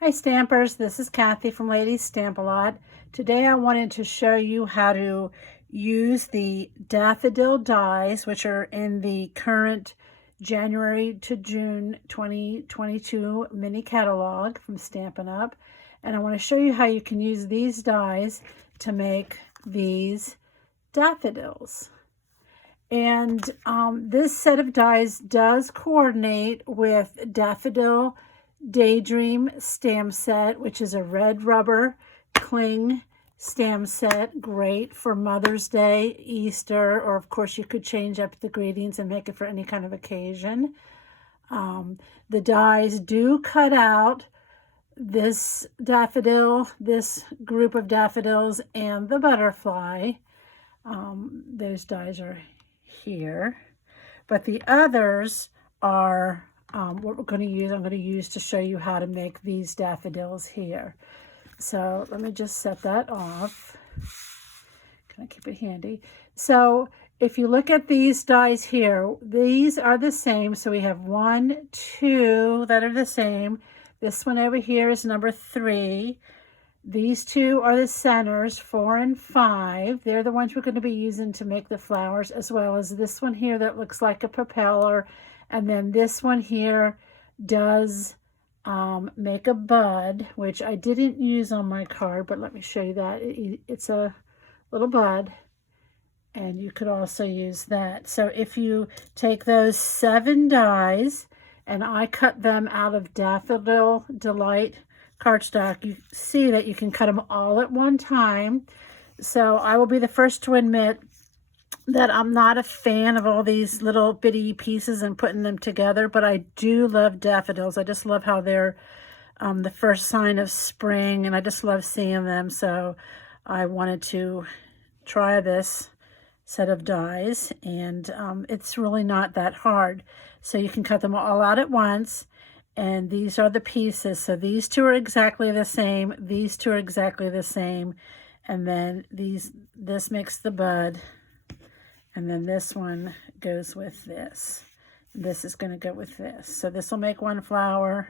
Hi Stampers, this is Kathy from Ladies Stamp A Lot. Today I wanted to show you how to use the Daffodil dies, which are in the current January to June 2022 mini catalog from Stampin' Up. And I want to show you how you can use these dies to make these daffodils. And this set of dies does coordinate with Daffodil Daydream stamp set, which is a red rubber cling stamp set, great for Mother's Day, Easter, or of course you could change up the greetings and make it for any kind of occasion. The dies do cut out this daffodil, this group of daffodils, and the butterfly. Those dies are here, but the others are what we're going to use. I'm going to use to show you how to make these daffodils here. So let me just set that off. Can I keep it handy? So if you look at these dies here, these are the same. So we have 1, 2 that are the same. This one over here is number 3. These two are the centers, 4 and 5. They're the ones we're going to be using to make the flowers, as well as this one here that looks like a propeller. And then this one here does make a bud, which I didn't use on my card, but let me show you that. It's a little bud, and you could also use that. So if you take those 7 dies, and I cut them out of Daffodil Delight cardstock, you see that you can cut them all at one time. So I will be the first to admit that I'm not a fan of all these little bitty pieces and putting them together, but I do love daffodils. I just love how they're the first sign of spring, and I just love seeing them. So I wanted to try this set of dies, and it's really not that hard. So you can cut them all out at once, and these are the pieces. So these two are exactly the same. These two are exactly the same. And then this makes the bud. And then this one goes with this. This is going to go with this. So this will make one flower.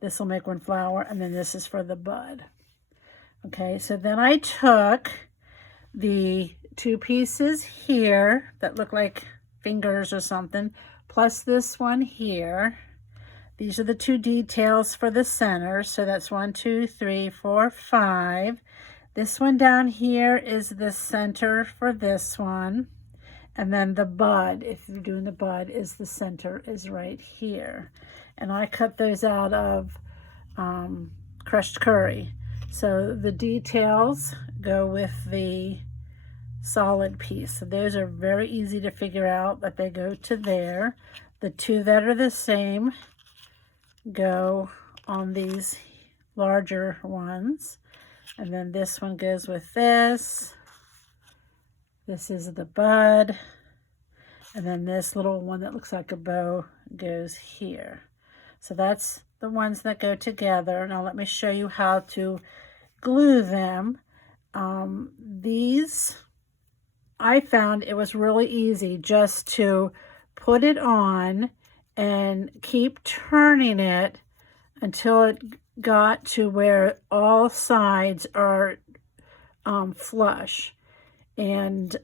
This will make one flower. And then this is for the bud. Okay, so then I took the 2 pieces here that look like fingers or something, plus this one here. These are the 2 details for the center. So that's 1, 2, 3, 4, 5. This one down here is the center for this one. And then the bud, if you're doing the bud, is the center, is right here. And I cut those out of crushed curry. So the details go with the solid piece. So those are very easy to figure out that they go to there. The 2 that are the same go on these larger ones. And then this one goes with this. This is the bud, and then this little one that looks like a bow goes here. So that's the ones that go together. Now let me show you how to glue them. These, I found it was really easy just to put it on and keep turning it until it got to where all sides are flush. And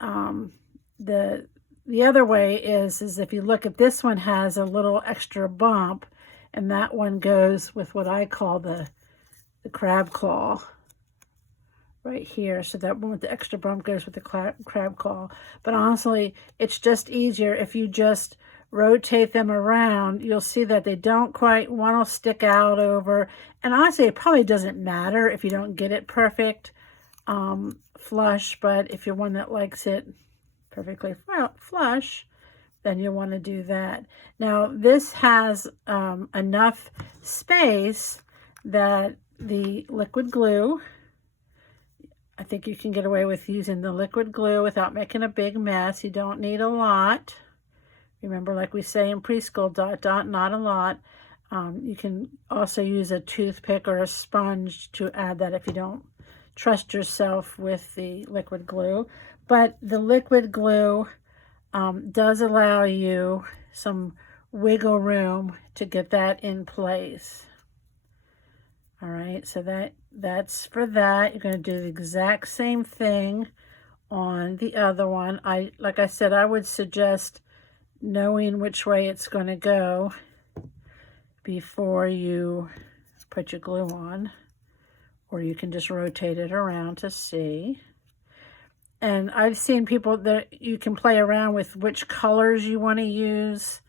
the other way is if you look at this one, has a little extra bump, and that one goes with what I call the crab claw right here. So that one with the extra bump goes with the crab claw. But honestly, it's just easier if you just rotate them around. You'll see that they don't quite, one will stick out over, and honestly it probably doesn't matter if you don't get it perfect flush, but if you're one that likes it perfectly flush, then you want to do that. Now this has enough space that the liquid glue, I think you can get away with using the liquid glue without making a big mess. You don't need a lot. Remember, like we say in preschool, dot, dot, not a lot. You can also use a toothpick or a sponge to add that if you don't trust yourself with the liquid glue. But the liquid glue does allow you some wiggle room to get that in place. All right, so that's for that. You're going to do the exact same thing on the other one. Like I said, I would suggest knowing which way it's going to go before you put your glue on, or you can just rotate it around to see. And I've seen people that you can play around with which colors you want to use.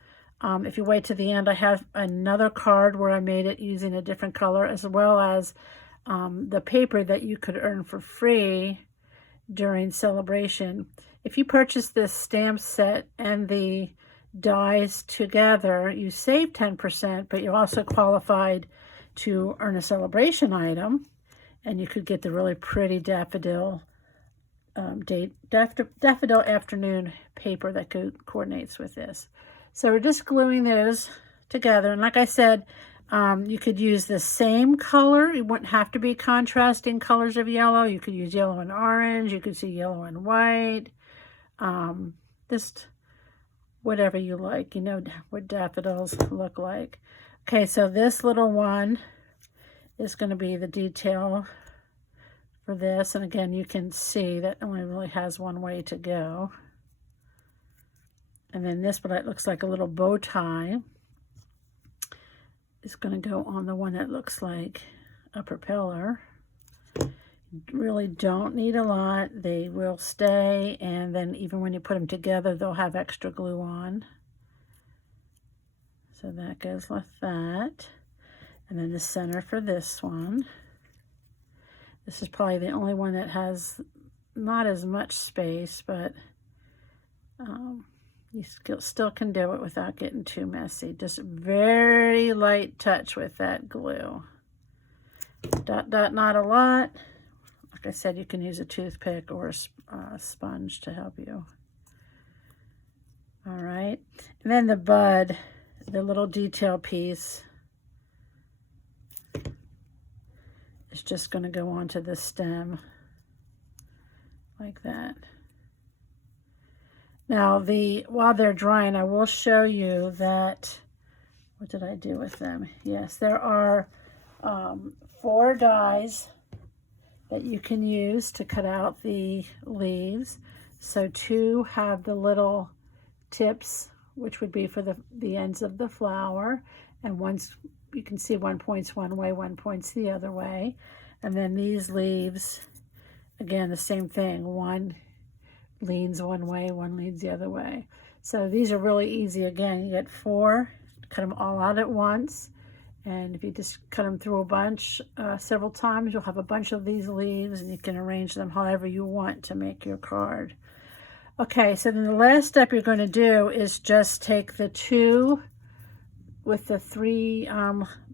If you wait to the end, I have another card where I made it using a different color, as well as the paper that you could earn for free during celebration. If you purchase this stamp set and the dies together, you save 10%, but you're also qualified to earn a celebration item, and you could get the really pretty daffodil daffodil afternoon paper that coordinates with this. So we're just gluing those together, and like I said, you could use the same color. It wouldn't have to be contrasting colors of yellow. You could use yellow and orange. You could see yellow and white. Just whatever you like. You know what daffodils look like. Okay, so this little one is going to be the detail for this. And again, you can see that only really has one way to go. And then this, but it looks like a little bow tie, is going to go on the one that looks like a propeller. You really don't need a lot. They will stay, and then even when you put them together, they'll have extra glue on. So that goes like that. And then the center for this one. This is probably the only one that has not as much space, but you still can do it without getting too messy. Just very light touch with that glue. Dot, dot, not a lot. Like I said, you can use a toothpick or a sponge to help you. All right. And then the bud, the little detail piece, is just going to go onto the stem like that. Now, while they're drying, I will show you that, what did I do with them? Yes, there are 4 dies that you can use to cut out the leaves. So 2 have the little tips, which would be for the ends of the flower, and you can see one points one way, one points the other way. And then these leaves, again, the same thing. One leans one way, one leans the other way. So these are really easy. Again, you get 4, cut them all out at once. And if you just cut them through a bunch several times, you'll have a bunch of these leaves, and you can arrange them however you want to make your card. Okay, so then the last step you're going to do is just take the 2 with the 3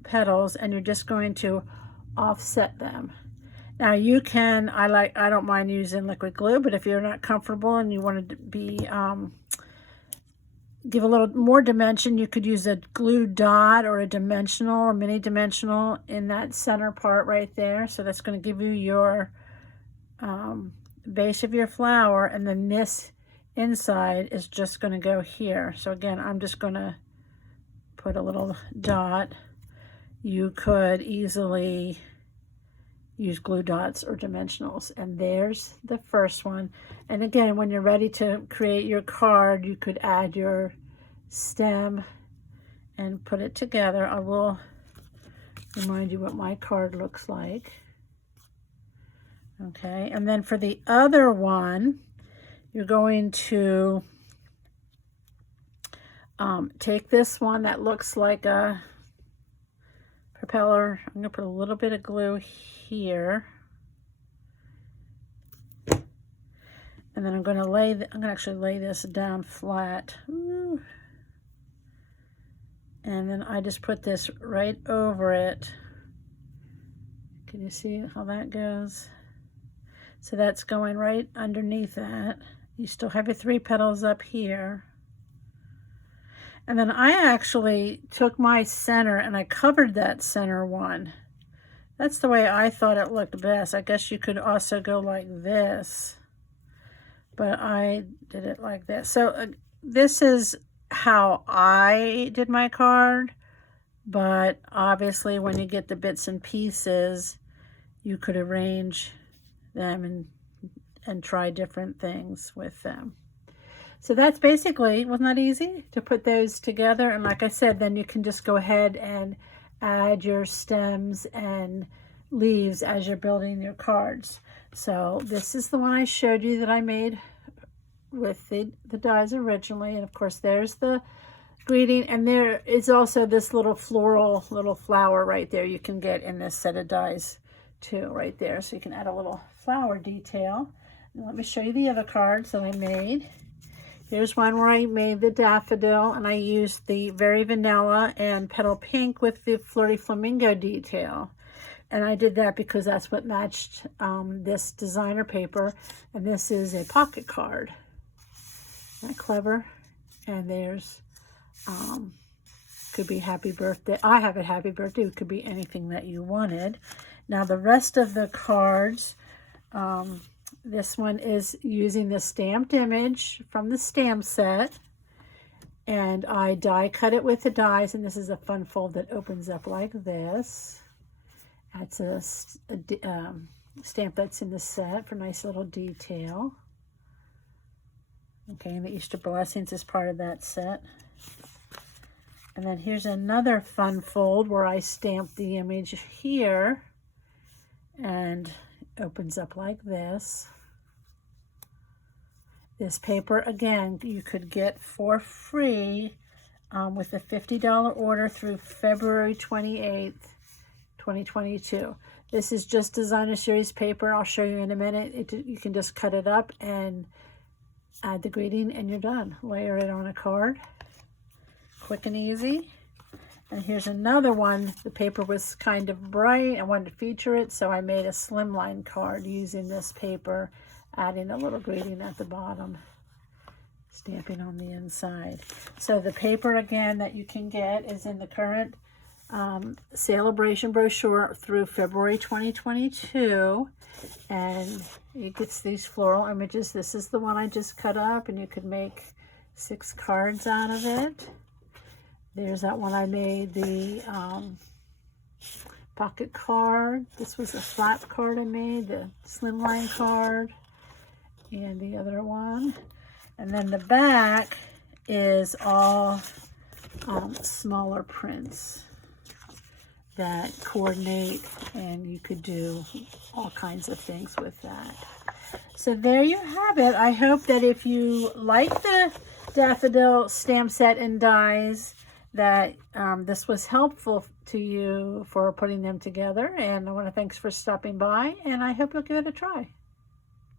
petals, and you're just going to offset them. Now you can, I don't mind using liquid glue, but if you're not comfortable and you want to be give a little more dimension, you could use a glue dot or a dimensional or mini dimensional in that center part right there. So that's going to give you your base of your flower, and then this inside is just going to go here. So again, I'm just going to put a little dot. You could easily use glue dots or dimensionals, and there's the first one. And again, when you're ready to create your card, you could add your stem and put it together. I will remind you what my card looks like. Okay, and then for the other one, you're going to take this one that looks like a propeller. I'm going to put a little bit of glue here, and then I'm going to actually lay this down flat. Ooh. And then I just put this right over it. Can you see how that goes? So that's going right underneath that. You still have your 3 petals up here. And then I actually took my center and I covered that center one. That's the way I thought it looked best. I guess you could also go like this, but I did it like this. So this is how I did my card. but obviously when you get the bits and pieces, you could arrange them and try different things with them. So that's basically, wasn't that easy to put those together? And like I said, then you can just go ahead and add your stems and leaves as you're building your cards. So this is the one I showed you that I made with the dies originally. And of course, there's the greeting. And there is also this little floral, little flower right there you can get in this set of dies too, right there. So you can add a little flower detail. And let me show you the other cards that I made. Here's one where I made the daffodil, and I used the Very Vanilla and Petal Pink with the Flirty Flamingo detail. And I did that because that's what matched this designer paper. And this is a pocket card. Isn't that clever? And there's, could be happy birthday. I have a happy birthday. It could be anything that you wanted. Now the rest of the cards, this one is using the stamped image from the stamp set, and I die cut it with the dies, and this is a fun fold that opens up like this. That's a stamp that's in the set for nice little detail. Okay, and the Easter Blessings is part of that set. And then here's another fun fold where I stamped the image here, and opens up like this. This paper, again, you could get for free with a $50 order through February 28th, 2022. This is just Designer Series paper. I'll show you in a minute. You can just cut it up and add the greeting and you're done. Layer it on a card. Quick and easy. And here's another one. The paper was kind of bright. I wanted to feature it, so I made a slimline card using this paper, adding a little greeting at the bottom, stamping on the inside. So the paper, again, that you can get is in the current celebration brochure through February 2022. And it gets these floral images. This is the one I just cut up, and you could make 6 cards out of it. There's that one I made, the pocket card. This was a flat card I made, the slimline card, and the other one. And then the back is all smaller prints that coordinate, and you could do all kinds of things with that. So there you have it. I hope that if you like the daffodil stamp set and dies, that this was helpful to you for putting them together. And I want to thanks for stopping by, and I hope you'll give it a try.